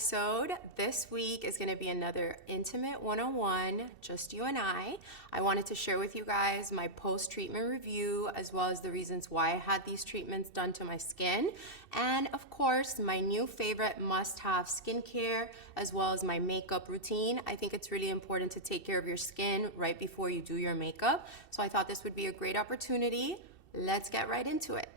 episode. This week is going to be another Intimate 101, just you and I. I wanted to share with you guys my post-treatment review, as well as the reasons why I had these treatments done to my skin. And of course, my new favorite must-have skincare, as well as my makeup routine. I think it's really important to take care of your skin right before you do your makeup. So I thought this would be a great opportunity. Let's get right into it.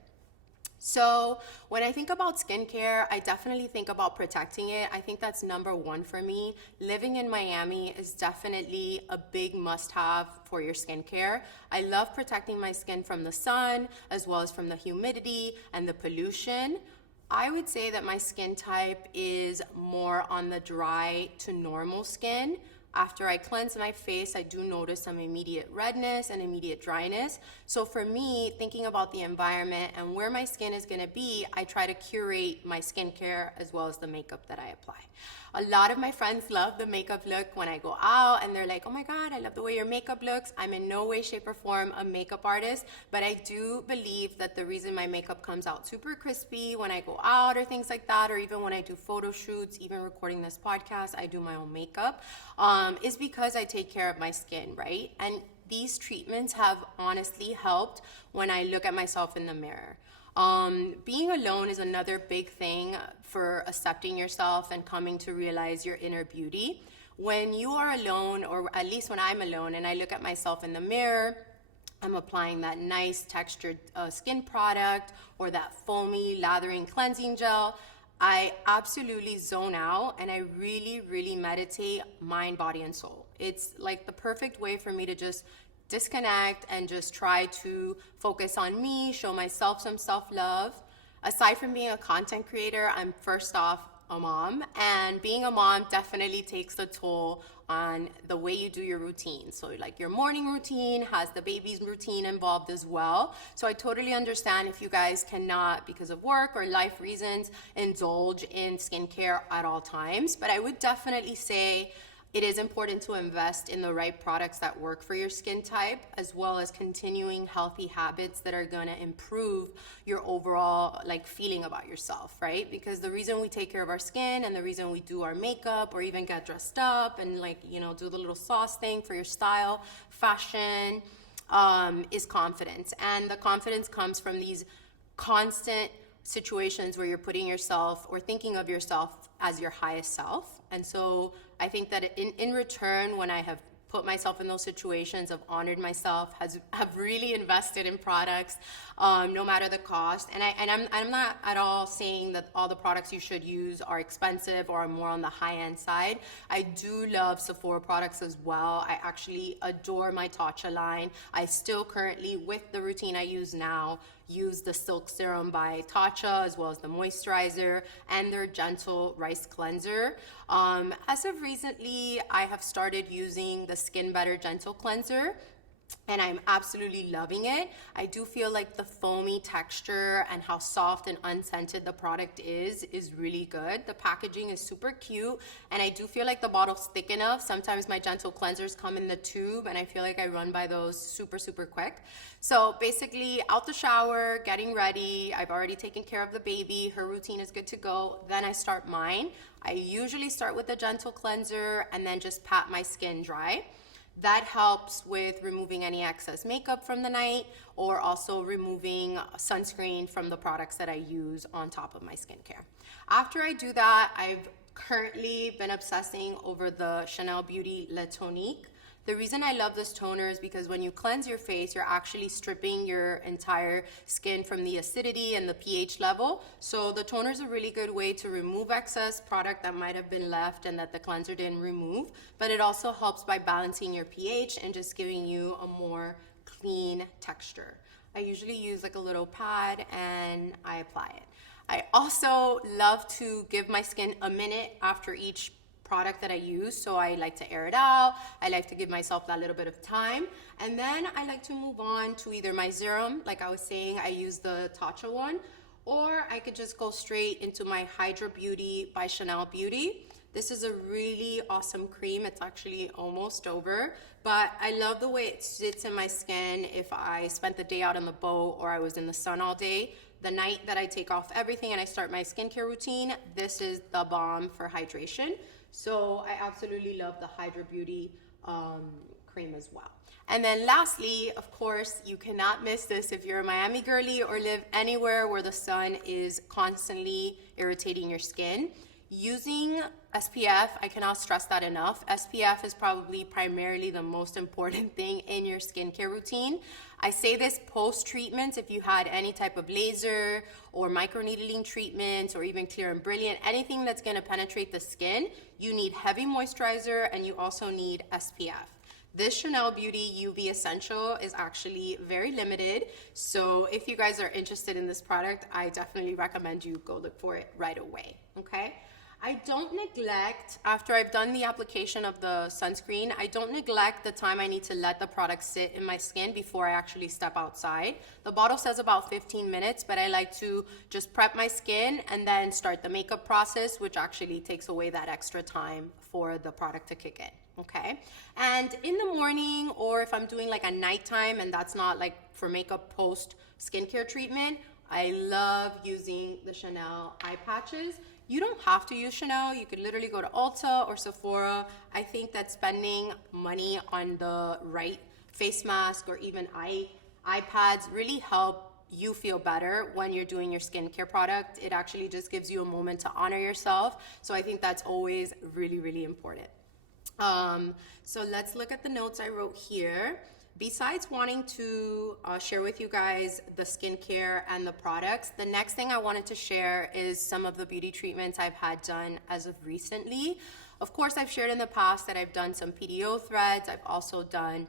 So when I think about skincare, I definitely think about protecting it. I think that's number one for me. Living in Miami is definitely a big must-have for your skincare. I love protecting my skin from the sun, as well as from the humidity and the pollution. I would say that my skin type is more on the dry to normal skin. After I cleanse my face, I do notice some immediate redness and immediate dryness. So for me, thinking about the environment and where my skin is gonna be, I try to curate my skincare as well as the makeup that I apply. A lot of my friends love the makeup look when I go out, and they're like, oh my God, I love the way your makeup looks. I'm in no way, shape, or form a makeup artist, but I do believe that the reason my makeup comes out super crispy when I go out or things like that, or even when I do photo shoots, even recording this podcast, I do my own makeup, is because I take care of my skin, right? And these treatments have honestly helped when I look at myself in the mirror. Being alone is another big thing for accepting yourself and coming to realize your inner beauty. When you are alone, or at least when I'm alone and I look at myself in the mirror, I'm applying that nice textured skin product or that foamy lathering cleansing gel. I absolutely zone out and I really meditate mind, body, and soul. It's like the perfect way for me to just disconnect and just try to focus on me, show myself some self-love. Aside from being a content creator, I'm first off a mom, and being a mom definitely takes a toll on the way you do your routine. So like your morning routine has the baby's routine involved as well. So I totally understand if you guys cannot, because of work or life reasons, indulge in skincare at all times. But I would definitely say it is important to invest in the right products that work for your skin type, as well as continuing healthy habits that are gonna improve your overall feeling about yourself, right? Because the reason we take care of our skin and the reason we do our makeup or even get dressed up and do the little sauce thing for your style, fashion, is confidence. And the confidence comes from these constant situations where you're putting yourself or thinking of yourself as your highest self. And so I think that in return, when I have put myself in those situations, I've honored myself, have really invested in products, no matter the cost. And I'm not at all saying that all the products you should use are expensive or are more on the high end side. I do love Sephora products as well. I actually adore my Tatcha line. I still currently, with the routine I use now, use the Silk Serum by Tatcha, as well as the moisturizer and their gentle rice cleanser. As of recently, I have started using the Skin Better Gentle Cleanser, and I'm absolutely loving it. I do feel like the foamy texture and how soft and unscented the product is really good. The packaging is super cute, and I do feel like the bottle's thick enough. Sometimes my gentle cleansers come in the tube, and I feel like I run by those super quick. So basically, out the shower, getting ready, I've already taken care of the baby, her routine is good to go, then I start mine. I usually start with the gentle cleanser and then just pat my skin dry. That helps with removing any excess makeup from the night, or also removing sunscreen from the products that I use on top of my skincare. After I do that, I've currently been obsessing over the Chanel Beauty Le Tonique. The reason I love this toner is because when you cleanse your face, you're actually stripping your entire skin from the acidity and the pH level. So the toner is a really good way to remove excess product that might have been left and that the cleanser didn't remove. But it also helps by balancing your pH and just giving you a more clean texture. I usually use a little pad and I apply it. I also love to give my skin a minute after each product that I use, so I like to air it out. I like to give myself that little bit of time, and then I like to move on to either my serum, like I was saying, I use the Tatcha one, or I could just go straight into my Hydra Beauty by Chanel Beauty. This is a really awesome cream. It's actually almost over, but I love the way it sits in my skin if I spent the day out on the boat or I was in the sun all day. the night that I take off everything and I start my skincare routine, this is the bomb for hydration. So I absolutely love the Hydra Beauty cream as well. And then lastly, of course, you cannot miss this if you're a Miami girly or live anywhere where the sun is constantly irritating your skin. Using SPF, I cannot stress that enough. SPF is probably primarily the most important thing in your skincare routine. I say this post-treatment if you had any type of laser or microneedling treatments or even Clear and Brilliant, anything that's gonna penetrate the skin, you need heavy moisturizer and you also need SPF. This Chanel Beauty UV Essential is actually very limited. So if you guys are interested in this product, I definitely recommend you go look for it right away, okay? I don't neglect, after I've done the application of the sunscreen, I don't neglect the time I need to let the product sit in my skin before I actually step outside. The bottle says about 15 minutes, but I like to just prep my skin and then start the makeup process, which actually takes away that extra time for the product to kick in, okay? And in the morning, or if I'm doing like a nighttime and that's not like for makeup post skincare treatment, I love using the Chanel eye patches. You don't have to use Chanel. You could literally go to Ulta or Sephora. I think that spending money on the right face mask or even eye pads really help you feel better when you're doing your skincare product. It actually just gives you a moment to honor yourself. So I think that's always really, really important. So let's look at the notes I wrote here. Besides wanting to share with you guys the skincare and the products, the next thing I wanted to share is some of the beauty treatments I've had done as of recently. Of course, I've shared in the past that I've done some PDO threads. I've also done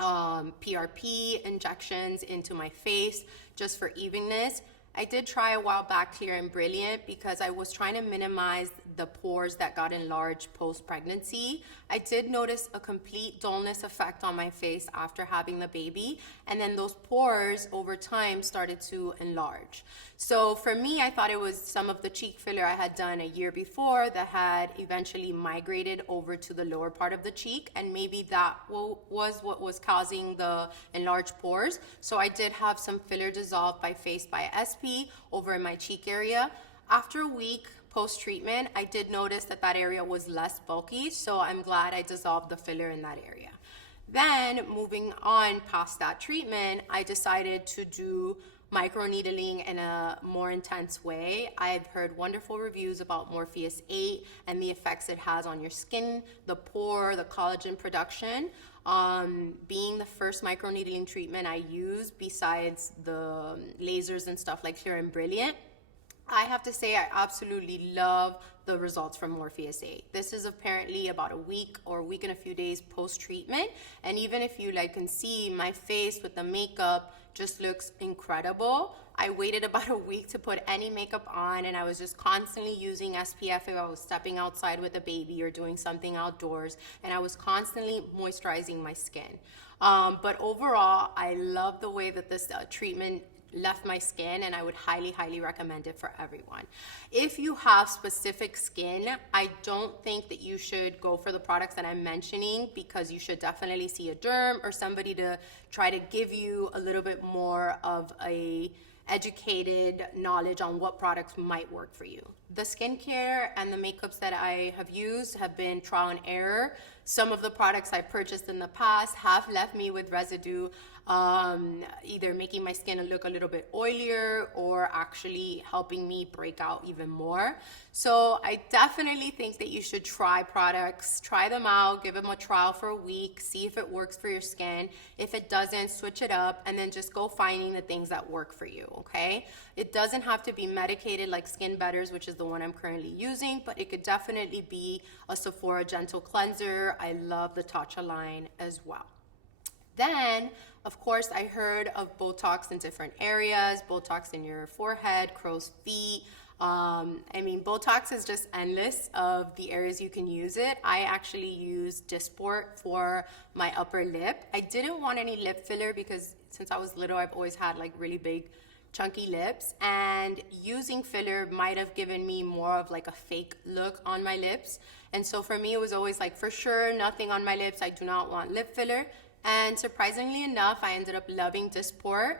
PRP injections into my face just for evenness. I did try a while back Clear and Brilliant because I was trying to minimize the pores that got enlarged post-pregnancy. I did notice a complete dullness effect on my face after having the baby, and then those pores over time started to enlarge. So for me, I thought it was some of the cheek filler I had done a year before that had eventually migrated over to the lower part of the cheek, and maybe that was what was causing the enlarged pores. So I did have some filler dissolved by Face by SP over in my cheek area. After a week post-treatment, I did notice that that area was less bulky, so I'm glad I dissolved the filler in that area. Then moving on past that treatment, I decided to do microneedling in a more intense way. I've heard wonderful reviews about Morpheus 8 and the effects it has on your skin, the pore, the collagen production. Being the first microneedling treatment I use besides the lasers and stuff like Clear and Brilliant, I have to say I absolutely love the results from Morpheus 8. This is apparently about a week or a week and a few days post-treatment, and even if you can see, my face with the makeup just looks incredible. I waited about a week to put any makeup on, and I was just constantly using SPF if I was stepping outside with a baby or doing something outdoors, and I was constantly moisturizing my skin. But overall, I love the way that this treatment left my skin, and I would highly recommend it for everyone. If you have specific skin, I don't think that you should go for the products that I'm mentioning, because you should definitely see a derm or somebody to try to give you a little bit more of a educated knowledge on what products might work for you. The skincare and the makeups that I have used have been trial and error. Some of the products I purchased in the past have left me with residue, either making my skin look a little bit oilier or actually helping me break out even more. So I definitely think that you should try products, try them out, give them a trial for a week, see if it works for your skin. If it doesn't, switch it up, and then just go finding the things that work for you, okay? It doesn't have to be medicated like Skin Betters, which is the one I'm currently using, but it could definitely be a Sephora Gentle Cleanser. I love the Tatcha line as well. Then, of course, I heard of Botox in different areas, Botox in your forehead, crow's feet. I mean, Botox is just endless of the areas you can use it. I actually use Dysport for my upper lip. I didn't want any lip filler because since I was little, I've always had really big, chunky lips, and using filler might have given me more of a fake look on my lips. And so for me, it was always for sure, nothing on my lips. I do not want lip filler. And surprisingly enough, I ended up loving Dysport.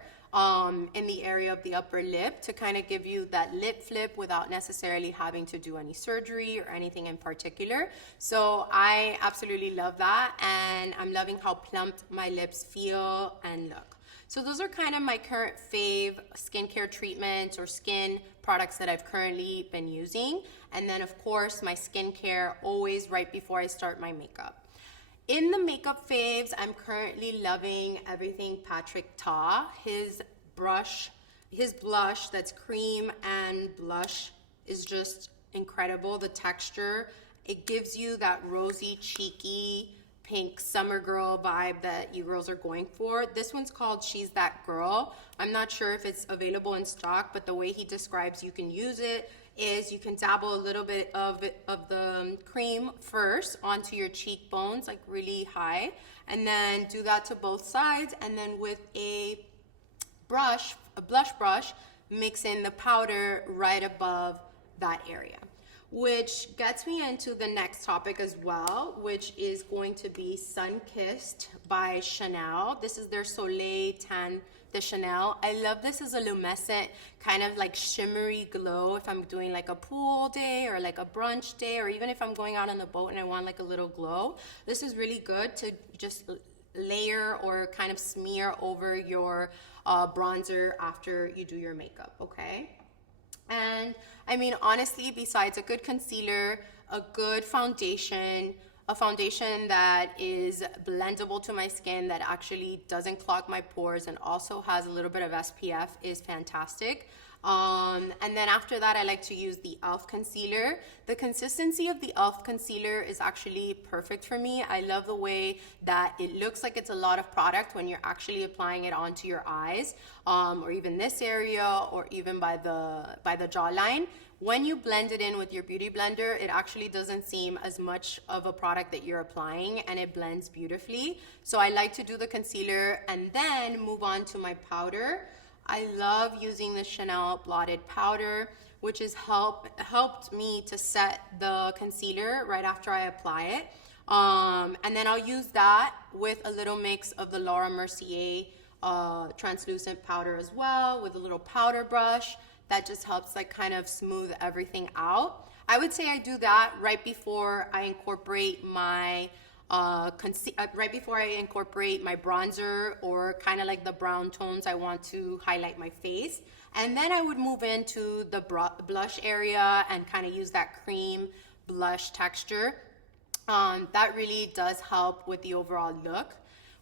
in the area of the upper lip to kind of give you that lip flip without necessarily having to do any surgery or anything in particular. So I absolutely love that, and I'm loving how plumped my lips feel and look. So those are kind of my current fave skincare treatments or skin products that I've currently been using. And then of course my skincare always right before I start my makeup. In the makeup faves, I'm currently loving everything Patrick Ta. His blush that's cream and blush is just incredible. The texture, it gives you that rosy, cheeky, pink summer girl vibe that you girls are going for. This one's called She's That Girl. I'm not sure if it's available in stock, but the way he describes you can use it is you can dabble a little bit of the cream first onto your cheekbones, like really high, and then do that to both sides, and then with a blush brush, mix in the powder right above that area. Which gets me into the next topic as well, which is going to be Sun Kissed by Chanel. This is their Soleil Tan de Chanel. I love this as a luminescent kind of like shimmery glow if I'm doing like a pool day or like a brunch day, or even if I'm going out on the boat and I want like a little glow. This is really good to just layer or kind of smear over your bronzer after you do your makeup, okay? And I mean, honestly, besides a good concealer, a good foundation, a foundation that is blendable to my skin, that actually doesn't clog my pores and also has a little bit of SPF is fantastic. And then after that, I like to use the e.l.f. concealer. The consistency of the e.l.f. concealer is actually perfect for me. I love the way that it looks like it's a lot of product when you're actually applying it onto your eyes, or even this area, or even by the jawline. When you blend it in with your beauty blender, it actually doesn't seem as much of a product that you're applying, and it blends beautifully. So I like to do the concealer and then move on to my powder. I love using the Chanel blotted powder, which has helped me to set the concealer right after I apply it. And then I'll use that with a little mix of the Laura Mercier translucent powder as well, with a little powder brush. That just helps like kind of smooth everything out. I would say I do that right before I incorporate my bronzer, or kind of like the brown tones I want to highlight my face. And then I would move into the blush area and kind of use that cream blush texture. That really does help with the overall look.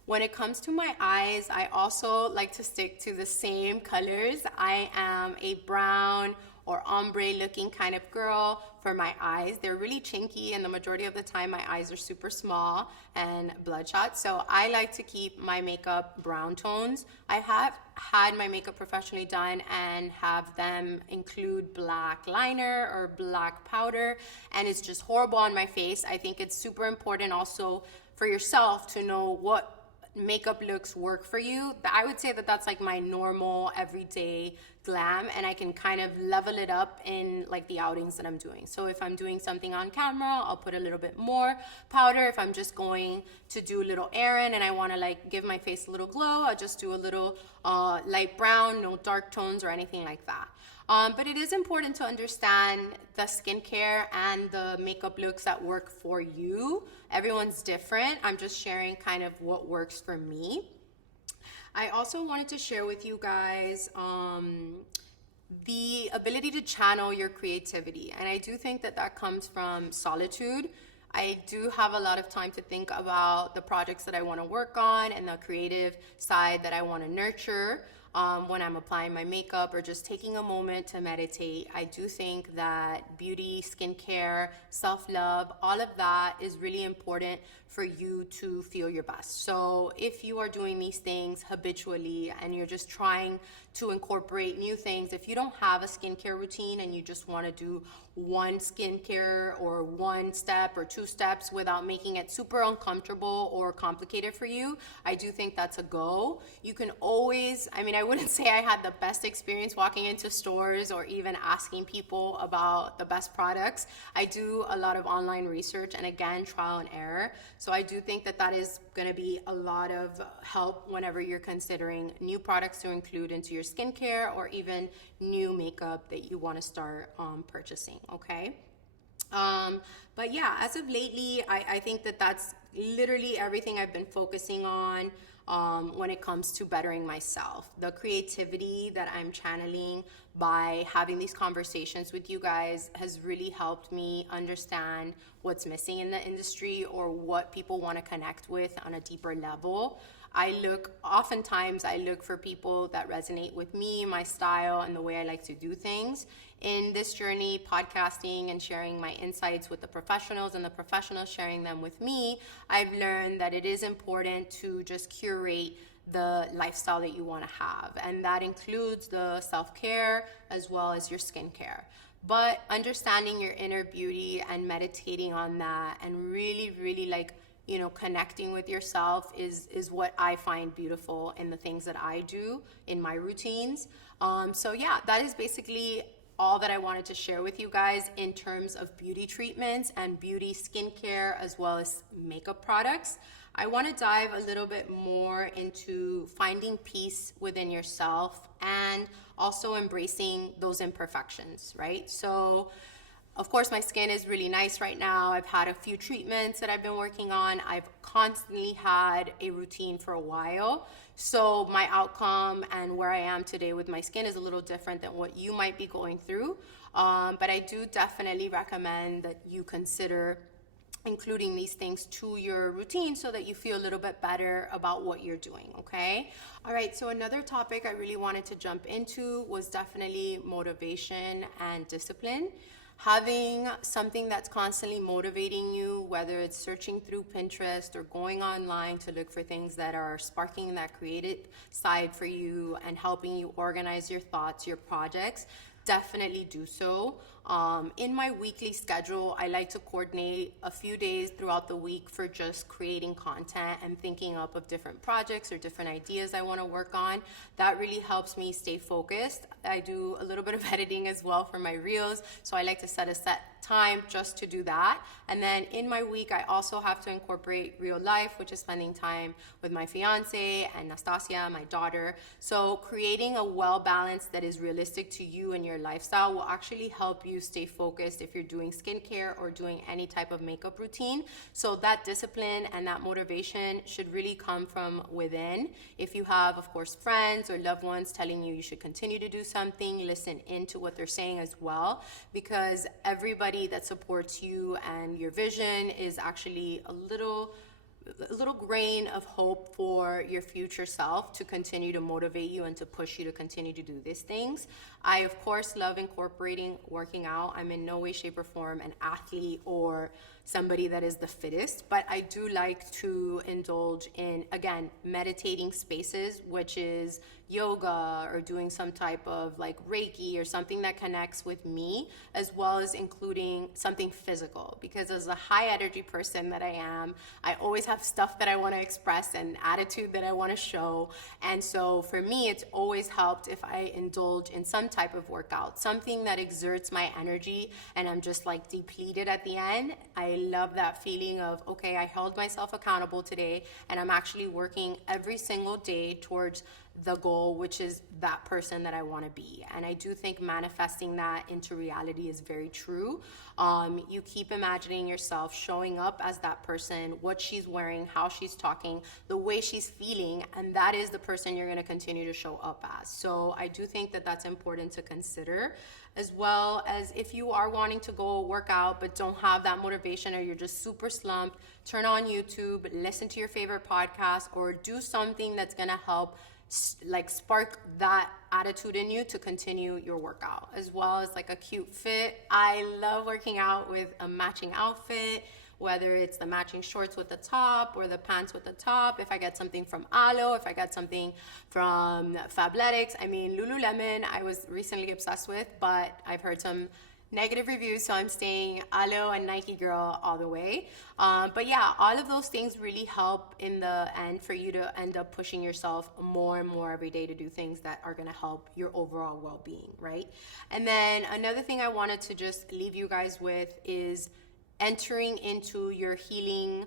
When it comes to my eyes, I also like to stick to the same colors. I am a brown or ombre looking kind of girl for my eyes. They're really chinky, and the majority of the time my eyes are super small and bloodshot. So I like to keep my makeup brown tones. I have had my makeup professionally done and have them include black liner or black powder, and it's just horrible on my face. I think it's super important also for yourself to know what makeup looks work for you. I would say that that's like my normal everyday glam, and I can kind of level it up in like the outings that I'm doing. So if I'm doing something on camera, I'll put a little bit more powder. If I'm just going to do a little errand and I want to like give my face a little glow, I'll just do a little light brown, no dark tones or anything like that. But it is important to understand the skincare and the makeup looks that work for you. Everyone's different. I'm just sharing kind of what works for me. I also wanted to share with you guys the ability to channel your creativity. And I do think that that comes from solitude. I do have a lot of time to think about the projects that I want to work on and the creative side that I want to nurture. When I'm applying my makeup or just taking a moment to meditate. I do think that beauty, skincare, self-love, all of that is really important for you to feel your best. So if you are doing these things habitually and you're just trying to incorporate new things. If you don't have a skincare routine and you just want to do one skincare or one step or two steps without making it super uncomfortable or complicated for you, I do think that's a go. You can always, I mean, I wouldn't say I had the best experience walking into stores or even asking people about the best products. I do a lot of online research and again, trial and error. So I do think that that is going to be a lot of help whenever you're considering new products to include into your skincare or even new makeup that you want to start purchasing, okay? But yeah, as of lately, I think that that's literally everything I've been focusing on when it comes to bettering myself. The creativity that I'm channeling by having these conversations with you guys has really helped me understand what's missing in the industry or what people want to connect with on a deeper level. Oftentimes I look for people that resonate with me, my style, and the way I like to do things. In this journey, podcasting and sharing my insights with the professionals and the professionals sharing them with me, I've learned that it is important to just curate the lifestyle that you want to have. And that includes the self-care as well as your skincare. But understanding your inner beauty and meditating on that and really, really connecting with yourself is what I find beautiful in the things that I do in my routines. So yeah, that is basically all that I wanted to share with you guys in terms of beauty treatments and beauty skincare as well as makeup products. I want to dive a little bit more into finding peace within yourself and also embracing those imperfections, right? So of course, my skin is really nice right now. I've had a few treatments that I've been working on. I've constantly had a routine for a while. So my outcome and where I am today with my skin is a little different than what you might be going through. But I do definitely recommend that you consider including these things to your routine so that you feel a little bit better about what you're doing, okay? All right, so another topic I really wanted to jump into was definitely motivation and discipline. Having something that's constantly motivating you, whether it's searching through Pinterest or going online to look for things that are sparking that creative side for you and helping you organize your thoughts, your projects, definitely do so. In my weekly schedule, I like to coordinate a few days throughout the week for just creating content and thinking up of different projects or different ideas I want to work on. That really helps me stay focused. I do a little bit of editing as well for my reels, so I like to set a set time just to do that. And then in my week, I also have to incorporate real life, which is spending time with my fiance and Nastasia, my daughter. So creating a well balance that is realistic to you and your lifestyle will actually help you stay focused if you're doing skincare or doing any type of makeup routine. So that discipline and that motivation should really come from within. If you have, of course, friends or loved ones telling you should continue to do something, listen into what they're saying as well, because everybody that supports you and your vision is actually a little grain of hope for your future self to continue to motivate you and to push you to continue to do these things. I, of course, love incorporating working out. I'm in no way, shape, or form an athlete or somebody that is the fittest, but I do like to indulge in, again, meditating spaces, which is yoga or doing some type of like Reiki or something that connects with me, as well as including something physical, because as a high energy person that I am, I always have stuff that I want to express and attitude that I want to show. And so for me, it's always helped if I indulge in some type of workout, something that exerts my energy and I'm just like depleted at the end. I love that feeling of, okay, I held myself accountable today and I'm actually working every single day towards the goal, which is that person that I want to be. And I do think manifesting that into reality is very true. You keep imagining yourself showing up as that person, what she's wearing, how she's talking, the way she's feeling, and that is the person you're going to continue to show up as. So I do think that that's important to consider, as well as if you are wanting to go work out but don't have that motivation, or you're just super slumped, turn on YouTube, listen to your favorite podcast, or do something that's going to help like spark that attitude in you to continue your workout, as well as like a cute fit. I love working out with a matching outfit, whether it's the matching shorts with the top or the pants with the top, if I get something from Alo, if I get something from Fabletics. I mean, Lululemon, I was recently obsessed with, but I've heard some negative reviews, so I'm staying Alo and Nike girl all the way. But yeah, all of those things really help in the end for you to end up pushing yourself more and more every day to do things that are gonna help your overall well-being, right? And then another thing I wanted to just leave you guys with is entering into your healing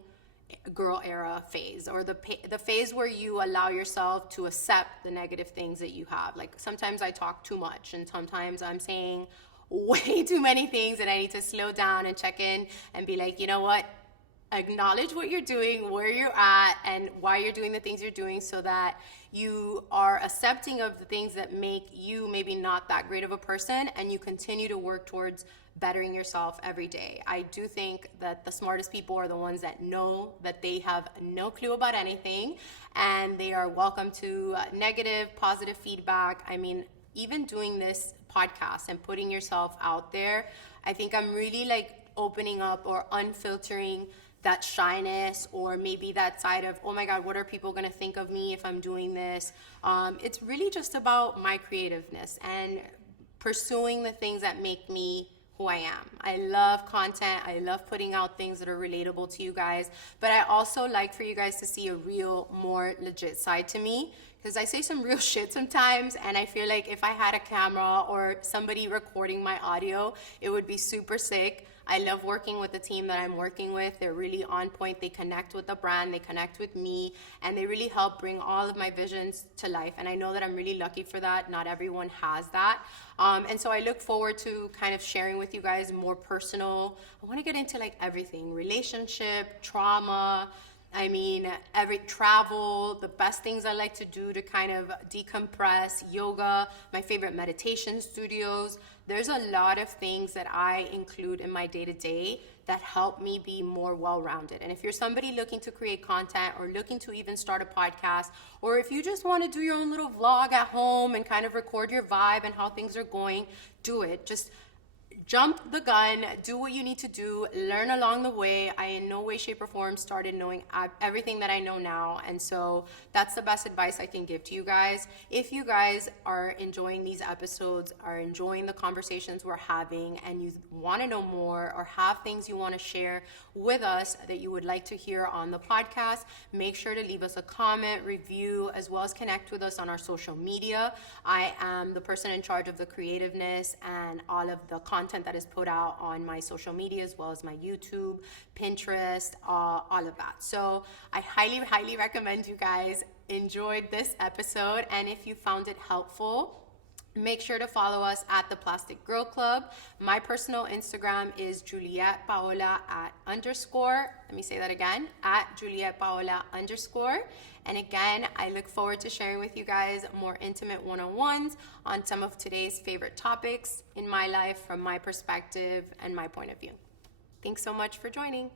girl era phase, or the phase where you allow yourself to accept the negative things that you have. Like sometimes I talk too much, and sometimes I'm saying way too many things, and I need to slow down and check in and be like, you know what? Acknowledge what you're doing, where you're at, and why you're doing the things you're doing, so that you are accepting of the things that make you maybe not that great of a person, and you continue to work towards bettering yourself every day. I do think that the smartest people are the ones that know that they have no clue about anything, and they are welcome to negative, positive feedback. I mean, even doing this podcast and putting yourself out there, I think I'm really like opening up or unfiltering that shyness, or maybe that side of, oh my God, what are people gonna think of me if I'm doing this? It's really just about my creativeness and pursuing the things that make me who I am. I love content. I love putting out things that are relatable to you guys, but I also like for you guys to see a real, more legit side to me, because I say some real shit sometimes, and I feel like if I had a camera or somebody recording my audio, it would be super sick. I love working with the team that I'm working with. They're really on point. They connect with the brand, they connect with me, and they really help bring all of my visions to life. And I know that I'm really lucky for that. Not everyone has that. And so I look forward to kind of sharing with you guys more personal. I want to get into like everything: relationship, trauma, I mean, every travel, the best things I like to do to kind of decompress, yoga, my favorite meditation studios. There's a lot of things that I include in my day-to-day that help me be more well-rounded. And if you're somebody looking to create content, or looking to even start a podcast, or if you just want to do your own little vlog at home and kind of record your vibe and how things are going, do it. Just jump the gun, do what you need to do, learn along the way. I in no way, shape, or form started knowing everything that I know now, and so that's the best advice I can give to you guys. If you guys are enjoying these episodes, are enjoying the conversations we're having, and you want to know more or have things you want to share with us that you would like to hear on the podcast, make sure to leave us a comment, review, as well as connect with us on our social media. I am the person in charge of the creativeness and all of the content that is put out on my social media, as well as my YouTube, Pinterest, all of that. So I highly, highly recommend you guys enjoyed this episode. And if you found it helpful, make sure to follow us at the Plastic Girl Club. My personal Instagram is Juliet Paola @_. Let me say that again, @Juliet Paola _. And again, I look forward to sharing with you guys more intimate one-on-ones on some of today's favorite topics in my life from my perspective and my point of view. Thanks so much for joining.